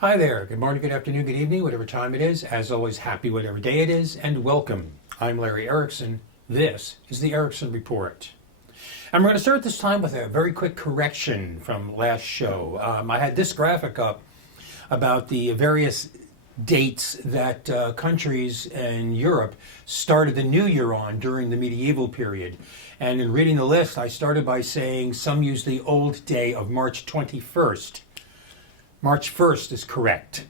Hi there. Good morning, good afternoon, good evening, whatever time it is. As always, happy whatever day it is, and welcome. I'm Larry Erickson. This is the Erickson Report. And we're going to start this time with a very quick correction from last show. I had this graphic up about the various dates that countries in Europe started the new year on during the medieval period. And in reading the list, I started by saying some use the old day of March 21st. March 1st is correct.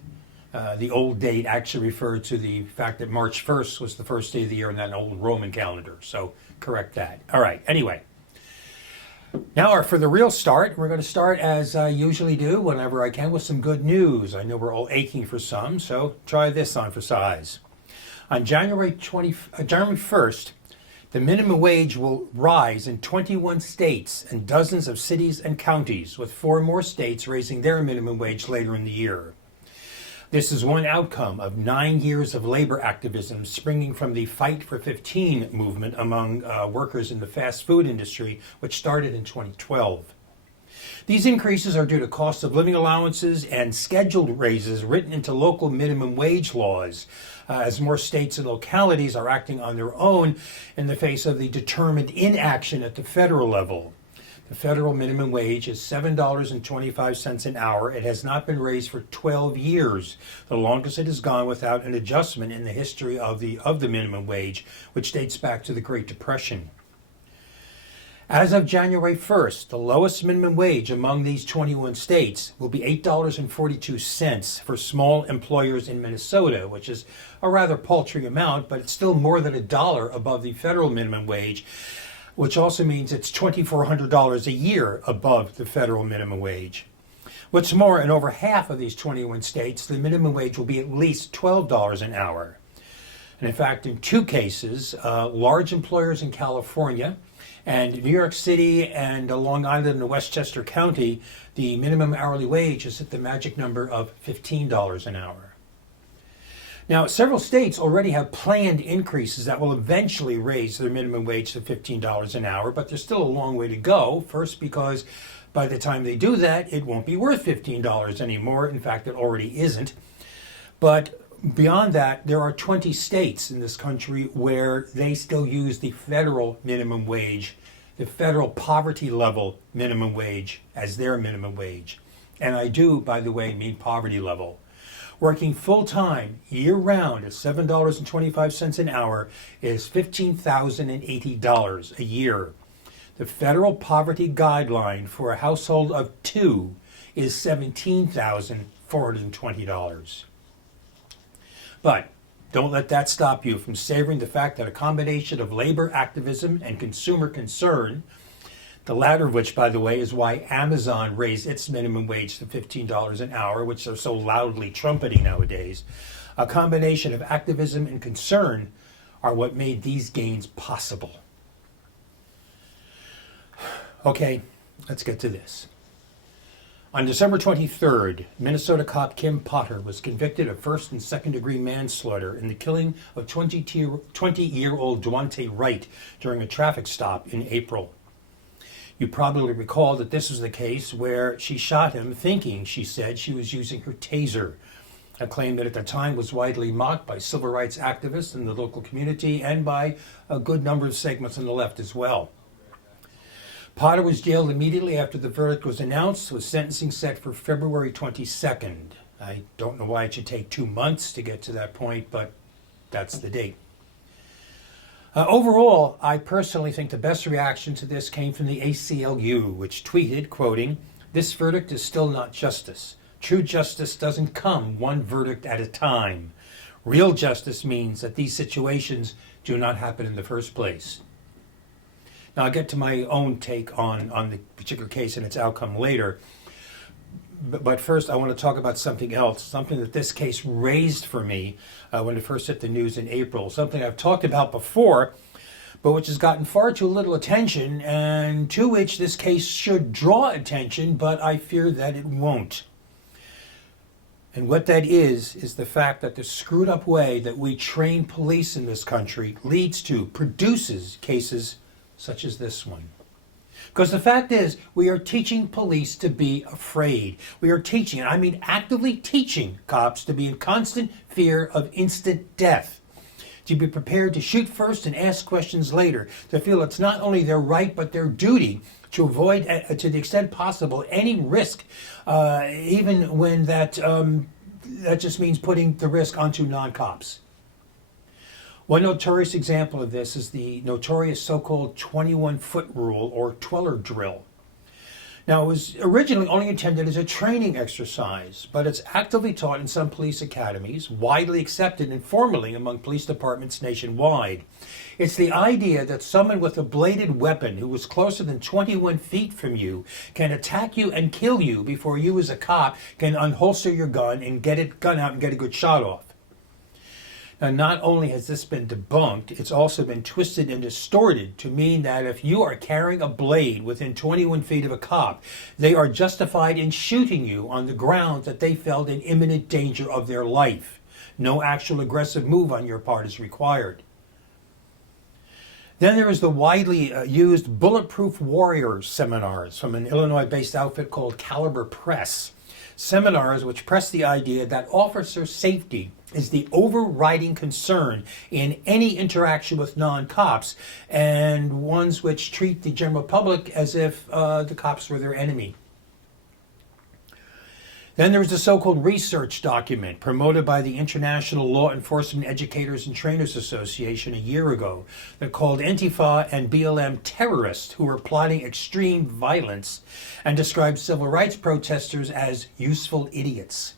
The old date actually referred to the fact that March 1st was the first day of the year in that old Roman calendar. So correct that. All right, anyway. Now for the real start, we're going to start as I usually do whenever I can with some good news. I know we're all aching for some, so try this on for size. On January 1st, the minimum wage will rise in 21 states and dozens of cities and counties, with 4 more states raising their minimum wage later in the year. This is one outcome of 9 years of labor activism springing from the Fight for 15 movement among workers in the fast food industry, which started in 2012. These increases are due to cost of living allowances and scheduled raises written into local minimum wage laws, as more states and localities are acting on their own in the face of the determined inaction at the federal level. The federal minimum wage is $7.25 an hour. It has not been raised for 12 years, the longest it has gone without an adjustment in the history of the minimum wage, which dates back to the Great Depression. As of January 1st, the lowest minimum wage among these 21 states will be $8.42 for small employers in Minnesota, which is a rather paltry amount, but it's still more than $1 above the federal minimum wage, which also means it's $2,400 a year above the federal minimum wage. What's more, in over half of these 21 states, the minimum wage will be at least $12 an hour. And in fact, in 2 cases, large employers in California and New York City and Long Island and Westchester County, the minimum hourly wage is at the magic number of $15 an hour. Now, several states already have planned increases that will eventually raise their minimum wage to $15 an hour, but there's still a long way to go. First, because by the time they do that, it won't be worth $15 anymore. In fact, it already isn't. But beyond that, there are 20 states in this country where they still use the federal minimum wage, the federal poverty level minimum wage as their minimum wage. And I do, by the way, mean poverty level. Working full-time, year-round at $7.25 an hour is $15,080 a year. The federal poverty guideline for a household of 2 is $17,420. But don't let that stop you from savoring the fact that a combination of labor activism and consumer concern, the latter of which, by the way, is why Amazon raised its minimum wage to $15 an hour, which they're so loudly trumpeting nowadays, a combination of activism and concern are what made these gains possible. Okay, let's get to this. On December 23rd, Minnesota cop Kim Potter was convicted of first and second degree manslaughter in the killing of 20-year-old Dante Wright during a traffic stop in April. You probably recall that this was the case where she shot him thinking, she said, she was using her taser, a claim that at the time was widely mocked by civil rights activists in the local community and by a good number of segments on the left as well. Potter was jailed immediately after the verdict was announced, with sentencing set for February 22nd. I don't know why it should take 2 months to get to that point, but that's the date. Overall, I personally think the best reaction to this came from the ACLU, which tweeted, quoting, "This verdict is still not justice. True justice doesn't come one verdict at a time. Real justice means that these situations do not happen in the first place." Now, I'll get to my own take on the particular case and its outcome later. But first, I want to talk about something else, something that this case raised for me when it first hit the news in April, something I've talked about before, but which has gotten far too little attention, and to which this case should draw attention, but I fear that it won't. And what that is the fact that the screwed up way that we train police in this country produces cases such as this one. Because the fact is, we are teaching police to be afraid. We are teaching, and I mean actively teaching cops to be in constant fear of instant death. To be prepared to shoot first and ask questions later. To feel it's not only their right but their duty to avoid, to the extent possible, any risk, even when that just means putting the risk onto non-cops. One notorious example of this is the notorious so-called 21-foot rule, or Twiller drill. Now, it was originally only intended as a training exercise, but it's actively taught in some police academies, widely accepted informally among police departments nationwide. It's the idea that someone with a bladed weapon who was closer than 21 feet from you can attack you and kill you before you as a cop can unholster your gun and get it gun out and get a good shot off. Now, not only has this been debunked, it's also been twisted and distorted to mean that if you are carrying a blade within 21 feet of a cop, they are justified in shooting you on the grounds that they felt in imminent danger of their life. No actual aggressive move on your part is required. Then there is the widely used Bulletproof Warriors seminars from an Illinois-based outfit called Caliber Press. Seminars which press the idea that officer safety is the overriding concern in any interaction with non-cops, and ones which treat the general public as if the cops were their enemy. Then there's the so-called research document promoted by the International Law Enforcement Educators and Trainers Association a year ago that called Antifa and BLM terrorists who were plotting extreme violence, and described civil rights protesters as useful idiots.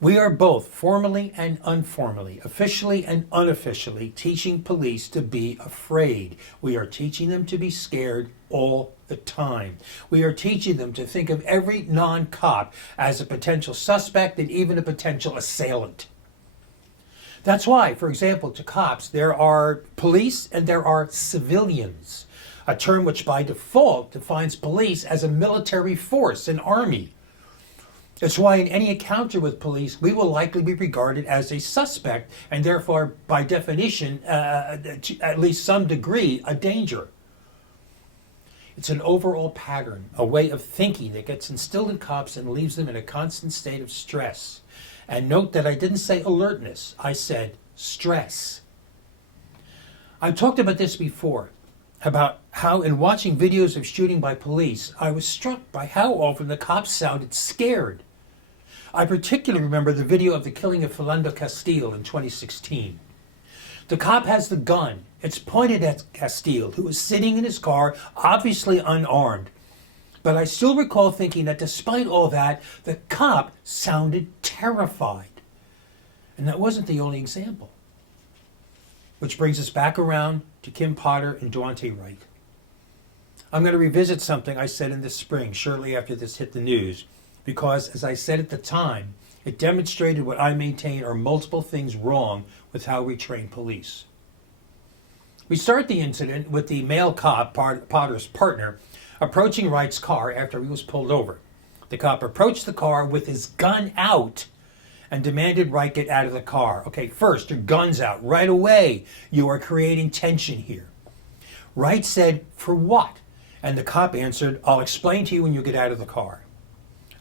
We are both formally and informally, officially and unofficially, teaching police to be afraid. We are teaching them to be scared all the time. We are teaching them to think of every non-cop as a potential suspect and even a potential assailant. That's why, for example, to cops, there are police and there are civilians, a term which by default defines police as a military force, an army. That's why in any encounter with police, we will likely be regarded as a suspect and therefore, by definition, to at least some degree, a danger. It's an overall pattern, a way of thinking that gets instilled in cops and leaves them in a constant state of stress. And note that I didn't say alertness, I said stress. I've talked about this before, about how in watching videos of shooting by police, I was struck by how often the cops sounded scared. I particularly remember the video of the killing of Philando Castile in 2016. The cop has the gun. It's pointed at Castile, who is sitting in his car, obviously unarmed. But I still recall thinking that despite all that, the cop sounded terrified. And that wasn't the only example. Which brings us back around to Kim Potter and Dante Wright. I'm going to revisit something I said in the spring, shortly after this hit the news, because, as I said at the time, it demonstrated what I maintain are multiple things wrong with how we train police. We start the incident with the male cop, Potter's partner, approaching Wright's car after he was pulled over. The cop approached the car with his gun out and demanded Wright get out of the car. Okay, first, your gun's out. Right away, you are creating tension here. Wright said, "For what?" And the cop answered, "I'll explain to you when you get out of the car."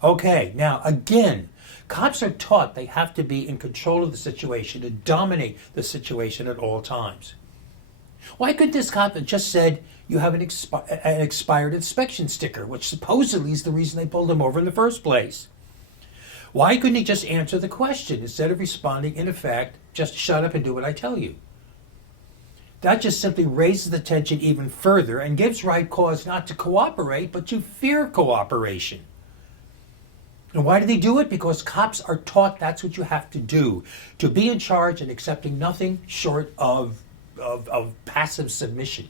Okay, now again, cops are taught they have to be in control of the situation, to dominate the situation at all times. Why couldn't this cop have just said, "You have an expired inspection sticker," which supposedly is the reason they pulled him over in the first place? Why couldn't he just answer the question instead of responding, in effect, "Just shut up and do what I tell you"? That just simply raises the tension even further and gives Wright cause not to cooperate, but to fear cooperation. And why do they do it? Because cops are taught that's what you have to do, to be in charge and accepting nothing short of passive submission.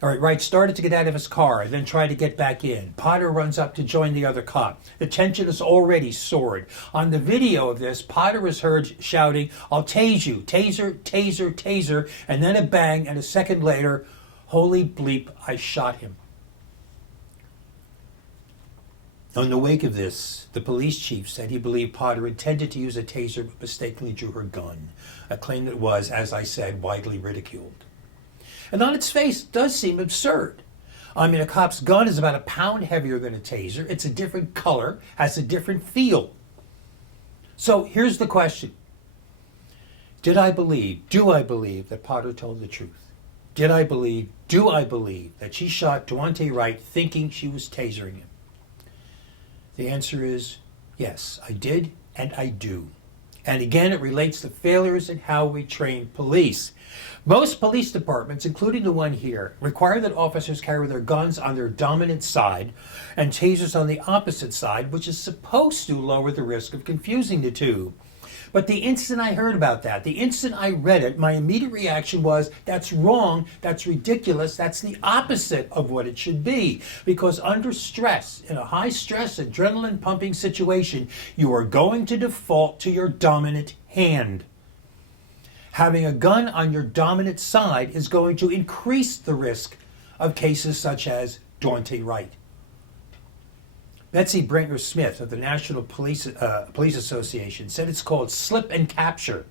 All right, Wright started to get out of his car and then tried to get back in. Potter runs up to join the other cop. The tension is already soared. On the video of this, Potter is heard shouting, "I'll tase you, taser, taser, taser," and then a bang, and a second later, "Holy bleep, I shot him." In the wake of this, the police chief said he believed Potter intended to use a taser but mistakenly drew her gun, a claim that was, as I said, widely ridiculed. And on its face, it does seem absurd. I mean, a cop's gun is about a pound heavier than a taser. It's a different color, has a different feel. So here's the question. Do I believe that Potter told the truth? Do I believe that she shot Dante Wright thinking she was tasering him? The answer is yes, I did and I do. And again, it relates to failures in how we train police. Most police departments, including the one here, require that officers carry their guns on their dominant side and tasers on the opposite side, which is supposed to lower the risk of confusing the two. But the instant I heard about that, the instant I read it, my immediate reaction was, that's wrong, that's ridiculous, that's the opposite of what it should be. Because under stress, in a high-stress, adrenaline-pumping situation, you are going to default to your dominant hand. Having a gun on your dominant side is going to increase the risk of cases such as Dante Wright. Betsy Brentner Smith of the National Police Association said it's called slip and capture.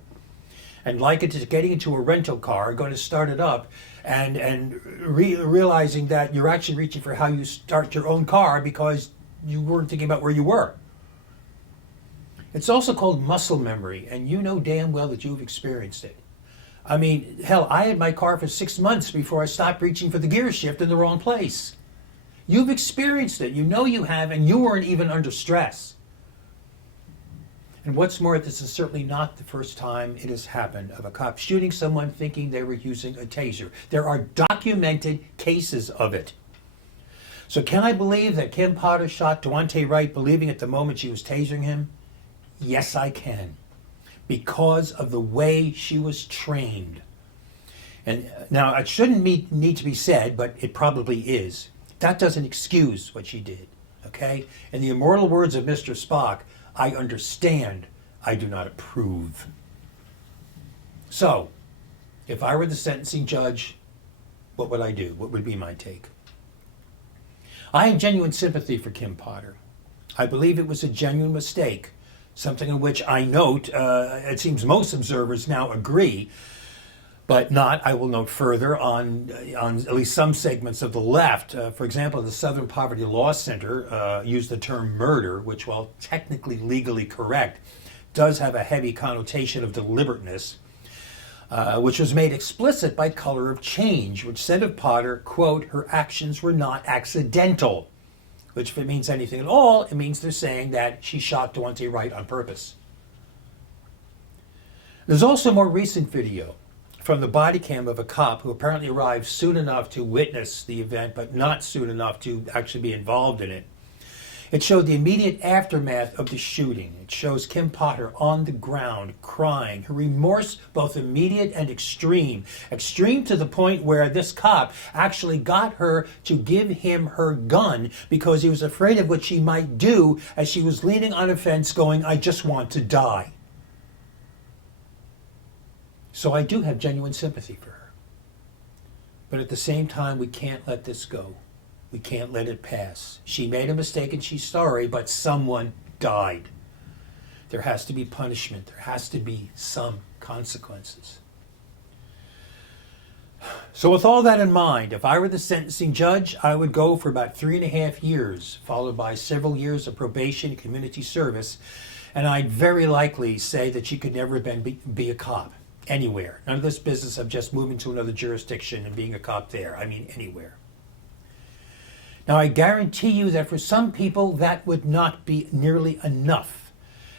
And like it to getting into a rental car, going to start it up and realizing that you're actually reaching for how you start your own car because you weren't thinking about where you were. It's also called muscle memory, and you know damn well that you've experienced it. I mean, hell, I had my car for 6 months before I stopped reaching for the gear shift in the wrong place. You've experienced it. You know you have, and you weren't even under stress. And what's more, this is certainly not the first time it has happened of a cop shooting someone thinking they were using a taser. There are documented cases of it. So can I believe that Kim Potter shot Dante Wright believing at the moment she was tasering him? Yes, I can. Because of the way she was trained. And now, it shouldn't need to be said, but it probably is. That doesn't excuse what she did, okay? In the immortal words of Mr. Spock, I understand, I do not approve. So, if I were the sentencing judge, what would I do? What would be my take? I have genuine sympathy for Kim Potter. I believe it was a genuine mistake, something in which I note, it seems most observers now agree, but not, I will note further, on at least some segments of the left. For example, the Southern Poverty Law Center used the term murder, which, while technically legally correct, does have a heavy connotation of deliberateness, which was made explicit by Color of Change, which said of Potter, quote, her actions were not accidental, which if it means anything at all, it means they're saying that she shot Dante Wright on purpose. There's also more recent video from the body cam of a cop who apparently arrived soon enough to witness the event, but not soon enough to actually be involved in it. It showed the immediate aftermath of the shooting. It shows Kim Potter on the ground, crying, her remorse both immediate and extreme. Extreme to the point where this cop actually got her to give him her gun because he was afraid of what she might do as she was leaning on a fence going, I just want to die. So I do have genuine sympathy for her. But at the same time, we can't let this go. We can't let it pass. She made a mistake and she's sorry, but someone died. There has to be punishment. There has to be some consequences. So with all that in mind, if I were the sentencing judge, I would go for about 3.5 years, followed by several years of probation and community service, and I'd very likely say that she could never be a cop. Anywhere. None of this business of just moving to another jurisdiction and being a cop there. I mean, anywhere. Now, I guarantee you that for some people, that would not be nearly enough.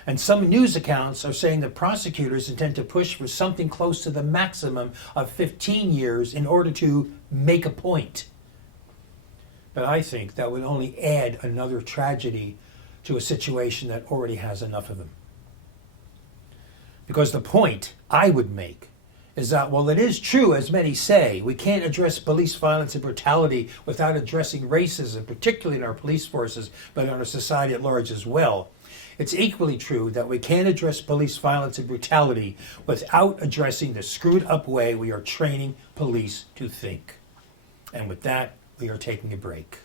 And some news accounts are saying that prosecutors intend to push for something close to the maximum of 15 years in order to make a point. But I think that would only add another tragedy to a situation that already has enough of them. Because the point I would make is that while it is true, as many say, we can't address police violence and brutality without addressing racism, particularly in our police forces, but in our society at large as well, it's equally true that we can't address police violence and brutality without addressing the screwed up way we are training police to think. And with that, we are taking a break.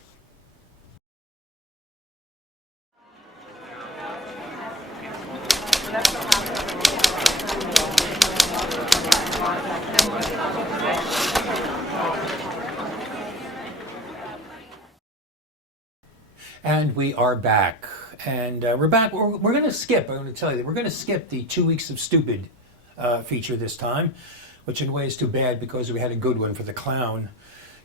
And we are back. And we're back. We're going to skip, I'm going to tell you that we're going to skip the 2 weeks of stupid feature this time, which in a way is too bad because we had a good one for the clown,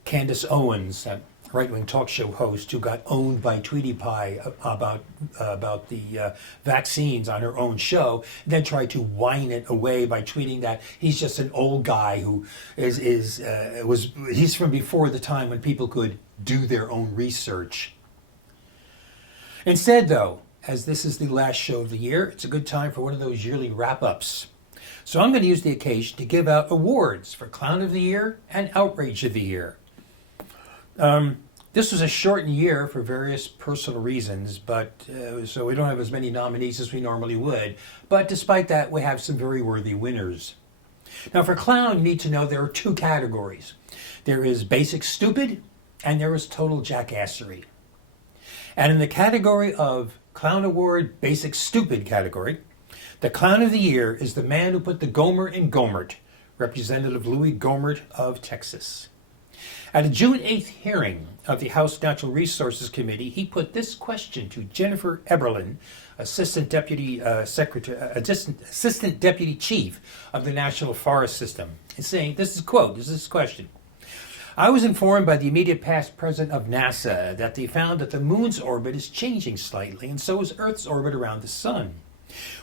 Candace Owens, that right-wing talk show host who got owned by Tweety Pie about the vaccines on her own show, and then tried to whine it away by tweeting that he's just an old guy who he's from before the time when people could do their own research. Instead, though, as this is the last show of the year, it's a good time for one of those yearly wrap-ups. So I'm going to use the occasion to give out awards for Clown of the Year and Outrage of the Year. This was a shortened year for various personal reasons, but so we don't have as many nominees as we normally would. But despite that, we have some very worthy winners. Now, for Clown, you need to know there are two categories. There is Basic Stupid, and there is Total Jackassery. And in the category of Clown Award Basic Stupid category, the Clown of the Year is the man who put the Gohmert in Gohmert, Representative Louis Gohmert of Texas. At a June 8th hearing of the House Natural Resources Committee, he put this question to Jennifer Eberlin, Assistant Deputy Chief of the National Forest System, and saying, this is his question. I was informed by the immediate past president of NASA that they found that the moon's orbit is changing slightly, and so is Earth's orbit around the sun.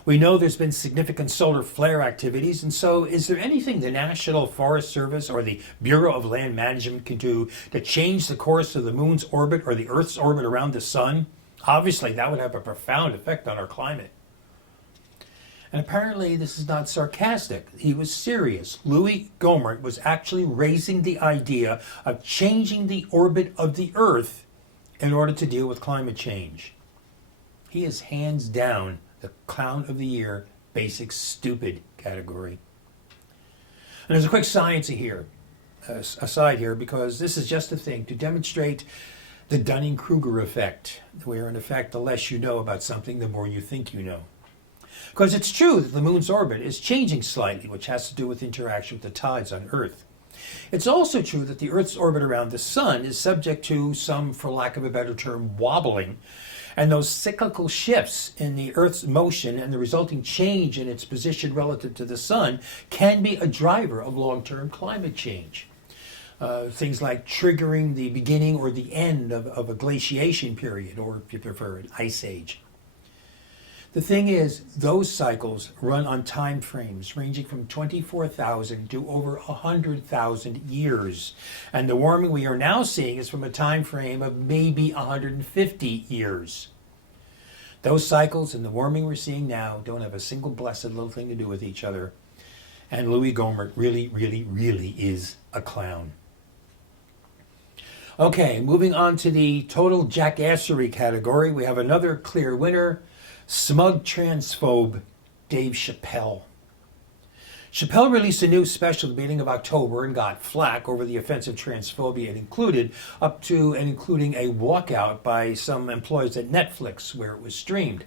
We know there's been significant solar flare activities, and so is there anything the National Forest Service or the Bureau of Land Management can do to change the course of the moon's orbit or the Earth's orbit around the sun? Obviously, that would have a profound effect on our climate. And apparently this is not sarcastic. He was serious. Louis Gohmert was actually raising the idea of changing the orbit of the Earth in order to deal with climate change. He is hands down the Clown of the Year Basic Stupid category. And there's a quick science aside here, because this is just a thing to demonstrate the Dunning-Kruger effect, where in effect the less you know about something, the more you think you know. Because it's true that the moon's orbit is changing slightly, which has to do with interaction with the tides on Earth. It's also true that the Earth's orbit around the sun is subject to some, for lack of a better term, wobbling, and those cyclical shifts in the Earth's motion and the resulting change in its position relative to the sun can be a driver of long-term climate change. Things like triggering the beginning or the end of a glaciation period, or if you prefer, an ice age. The thing is, those cycles run on time frames ranging from 24,000 to over 100,000 years. And the warming we are now seeing is from a time frame of maybe 150 years. Those cycles and the warming we're seeing now don't have a single blessed little thing to do with each other. And Louis Gohmert really, really, really is a clown. Okay, moving on to the total jackassery category, we have another clear winner. Smug transphobe Dave Chappelle. Chappelle released a new special at the beginning of October and got flack over the offensive transphobia it included, up to and including a walkout by some employees at Netflix where it was streamed.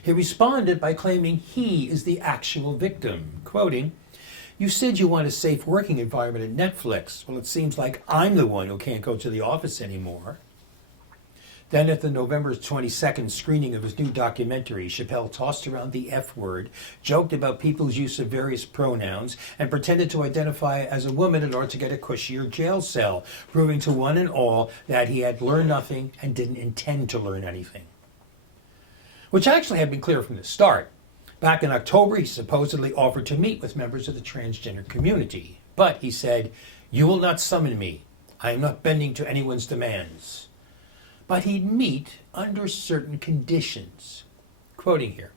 He responded by claiming he is the actual victim, quoting, "You said you want a safe working environment at Netflix. Well, it seems like I'm the one who can't go to the office anymore." Then at the November 22nd screening of his new documentary, Chappelle tossed around the F word, joked about people's use of various pronouns, and pretended to identify as a woman in order to get a cushier jail cell, proving to one and all that he had learned nothing and didn't intend to learn anything. Which actually had been clear from the start. Back in October, he supposedly offered to meet with members of the transgender community. But, he said, "You will not summon me. I am not bending to anyone's demands." But he'd meet under certain conditions. Quoting here,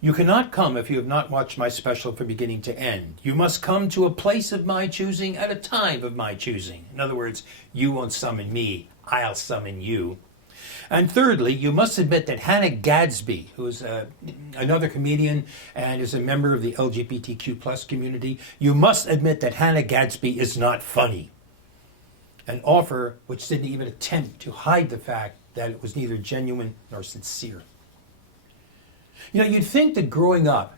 "You cannot come if you have not watched my special from beginning to end. You must come to a place of my choosing at a time of my choosing." In other words, you won't summon me, I'll summon you. And thirdly, you must admit that Hannah Gadsby, who is another comedian and is a member of the LGBTQ+ community, you must admit that Hannah Gadsby is not funny. An offer which didn't even attempt to hide the fact that it was neither genuine nor sincere. You know, you'd think that growing up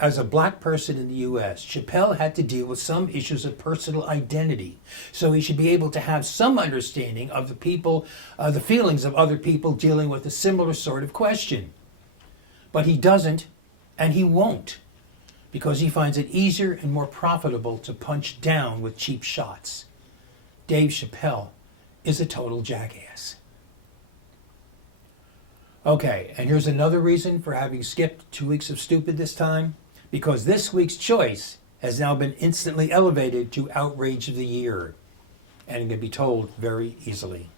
as a black person in the U.S., Chappelle had to deal with some issues of personal identity. So he should be able to have some understanding of the feelings of other people dealing with a similar sort of question. But he doesn't, and he won't, because he finds it easier and more profitable to punch down with cheap shots. Dave Chappelle is a total jackass. Okay, and here's another reason for having skipped 2 weeks of stupid this time. Because this week's choice has now been instantly elevated to Outrage of the Year, and can be told very easily.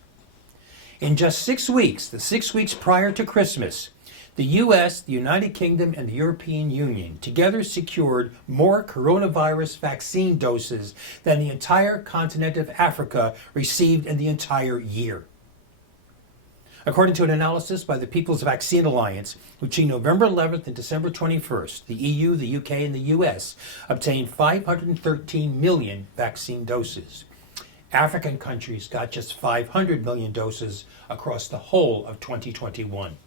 In just 6 weeks, the 6 weeks prior to Christmas, the U.S., the United Kingdom, and the European Union together secured more coronavirus vaccine doses than the entire continent of Africa received in the entire year. According to an analysis by the People's Vaccine Alliance, between November 11th and December 21st, the EU, the UK, and the US obtained 513 million vaccine doses. African countries got just 500 million doses across the whole of 2021.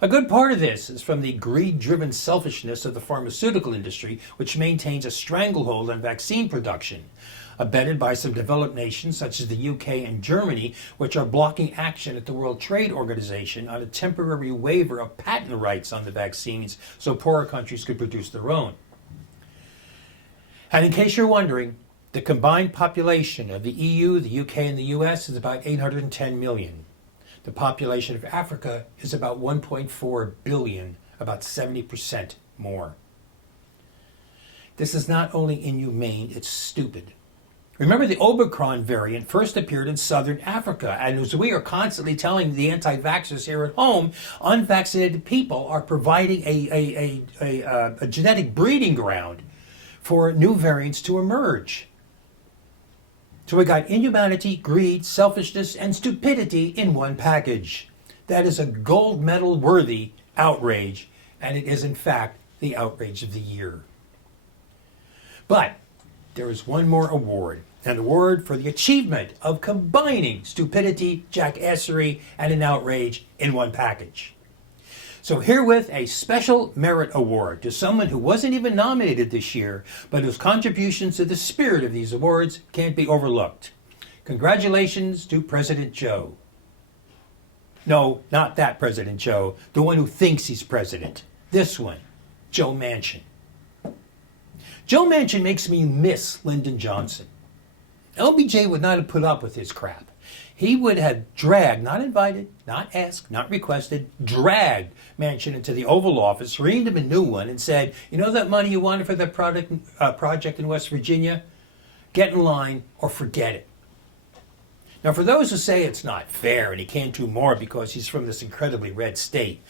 A good part of this is from the greed-driven selfishness of the pharmaceutical industry, which maintains a stranglehold on vaccine production, abetted by some developed nations such as the UK and Germany, which are blocking action at the World Trade Organization on a temporary waiver of patent rights on the vaccines so poorer countries could produce their own. And in case you're wondering, the combined population of the EU, the UK, and the US is about 810 million. The population of Africa is about 1.4 billion, about 70% more. This is not only inhumane, it's stupid. Remember, the Omicron variant first appeared in southern Africa, and as we are constantly telling the anti-vaxxers here at home, unvaccinated people are providing a genetic breeding ground for new variants to emerge. So we got inhumanity, greed, selfishness, and stupidity in one package. That is a gold medal worthy outrage, and it is in fact the outrage of the year. But there is one more award, an award for the achievement of combining stupidity, jackassery, and an outrage in one package. So herewith a special merit award to someone who wasn't even nominated this year, but whose contributions to the spirit of these awards can't be overlooked. Congratulations to President Joe. No, not that President Joe, the one who thinks he's president. This one, Joe Manchin. Joe Manchin makes me miss Lyndon Johnson. LBJ would not have put up with his crap. He would have dragged, not invited, not asked, not requested, dragged Manchin into the Oval Office, reamed him a new one, and said, you know that money you wanted for that project in West Virginia? Get in line or forget it. Now, for those who say it's not fair and he can't do more because he's from this incredibly red state,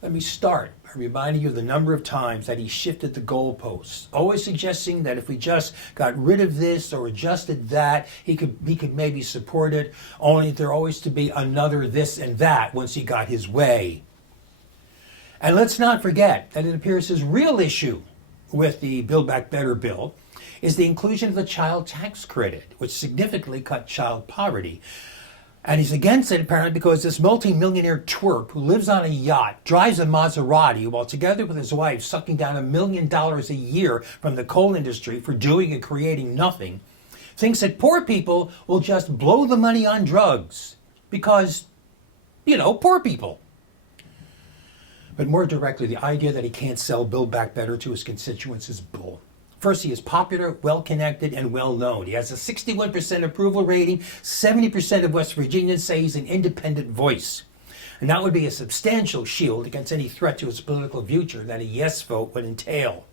let me start by reminding you of the number of times that he shifted the goalposts, always suggesting that if we just got rid of this or adjusted that, he could maybe support it, only there always to be another this and that once he got his way. And let's not forget that it appears his real issue with the Build Back Better bill is the inclusion of the child tax credit, which significantly cut child poverty. And he's against it apparently because this multi-millionaire twerp who lives on a yacht, drives a Maserati, while together with his wife sucking down $1 million a year from the coal industry for doing and creating nothing, thinks that poor people will just blow the money on drugs because, poor people. But more directly, the idea that he can't sell Build Back Better to his constituents is bull. First, he is popular, well-connected, and well-known. He has a 61% approval rating. 70% of West Virginians say he's an independent voice. And that would be a substantial shield against any threat to his political future that a yes vote would entail.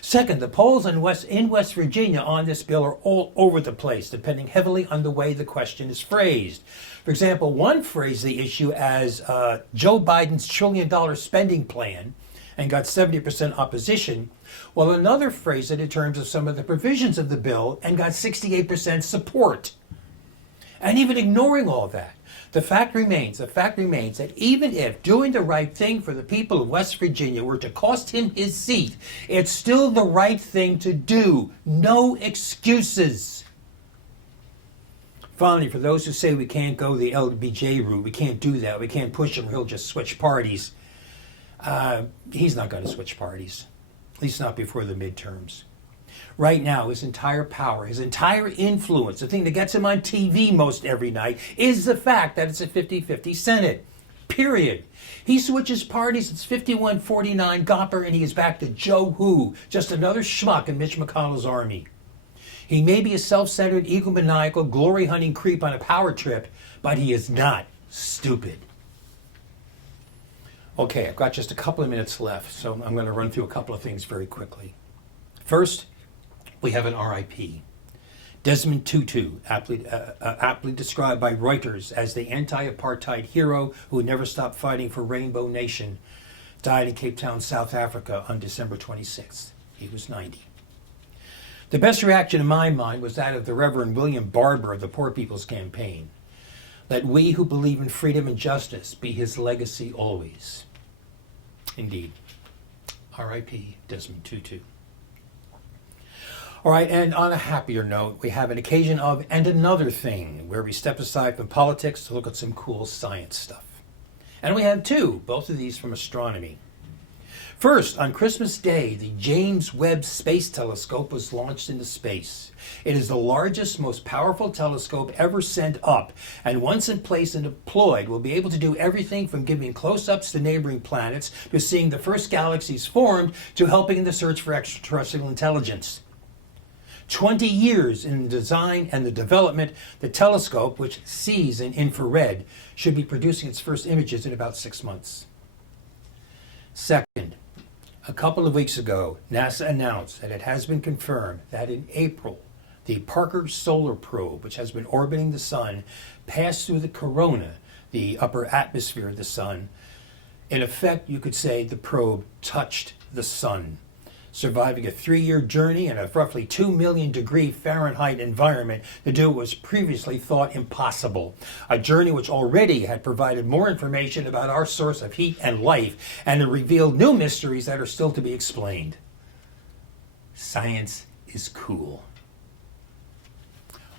Second, the polls in West Virginia on this bill are all over the place, depending heavily on the way the question is phrased. For example, one phrased the issue as Joe Biden's $1 trillion spending plan and got 70% opposition, while another phrased it in terms of some of the provisions of the bill and got 68% support. And even ignoring all that, the fact remains that even if doing the right thing for the people of West Virginia were to cost him his seat, it's still the right thing to do. No excuses. Finally, for those who say we can't go the LBJ route, we can't do that, we can't push him, he'll just switch parties. He's not going to switch parties, at least not before the midterms. Right now, his entire power, his entire influence, the thing that gets him on TV most every night, is the fact that it's a 50-50 Senate. Period. He switches parties, it's 51-49 Gohmert, and he is back to Joe Who, just another schmuck in Mitch McConnell's army. He may be a self-centered, egomaniacal, glory-hunting creep on a power trip, but he is not stupid. Okay, I've got just a couple of minutes left, so I'm going to run through a couple of things very quickly. First, we have an RIP. Desmond Tutu, aptly described by Reuters as the anti-apartheid hero who never stopped fighting for Rainbow Nation, died in Cape Town, South Africa on December 26th. He was 90. The best reaction in my mind was that of the Reverend William Barber of the Poor People's Campaign. Let we who believe in freedom and justice be his legacy always. Indeed. R.I.P. Desmond Tutu. All right, and on a happier note, we have an occasion of And Another Thing, where we step aside from politics to look at some cool science stuff. And we have two, both of these from astronomy. First, on Christmas Day, the James Webb Space Telescope was launched into space. It is the largest, most powerful telescope ever sent up, and once in place and deployed, will be able to do everything from giving close-ups to neighboring planets, to seeing the first galaxies formed, to helping in the search for extraterrestrial intelligence. 20 years in the design and the development, the telescope, which sees in infrared, should be producing its first images in about 6 months. Second, a couple of weeks ago, NASA announced that it has been confirmed that in April, the Parker Solar Probe, which has been orbiting the sun, passed through the corona, the upper atmosphere of the sun. In effect, you could say the probe touched the sun, surviving a 3-year journey in a roughly 2 million degree Fahrenheit environment to do what was previously thought impossible. A journey which already had provided more information about our source of heat and life, and it revealed new mysteries that are still to be explained. Science is cool.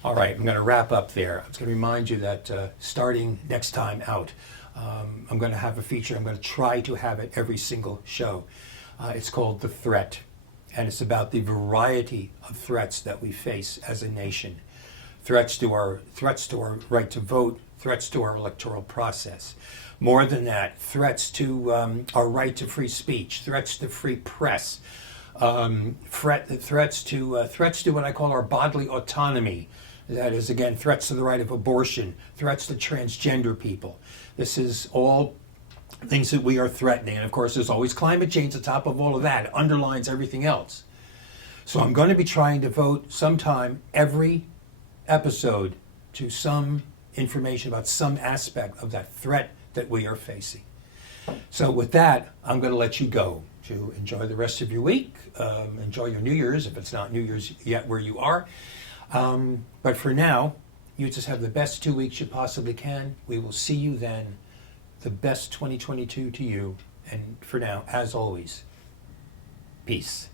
All right, I'm going to wrap up there. I was going to remind you that starting next time out, I'm going to have a feature. I'm going to try to have it every single show. It's called The Threat, and it's about the variety of threats that we face as a nation. Threats to our right to vote, threats to our electoral process. More than that, threats to our right to free speech, threats to free press, threats to what I call our bodily autonomy. That is, again, threats to the right of abortion, threats to transgender people. This is all things that we are threatening. And of course, there's always climate change on top of all of that. It underlines everything else. So I'm going to be trying to vote sometime every episode to some information about some aspect of that threat that we are facing. So with that, I'm going to let you go to enjoy the rest of your week. Enjoy your New Year's, if it's not New Year's yet where you are. But for now, you just have the best 2 weeks you possibly can. We will see you then. The best 2022 to you. And for now, as always, peace.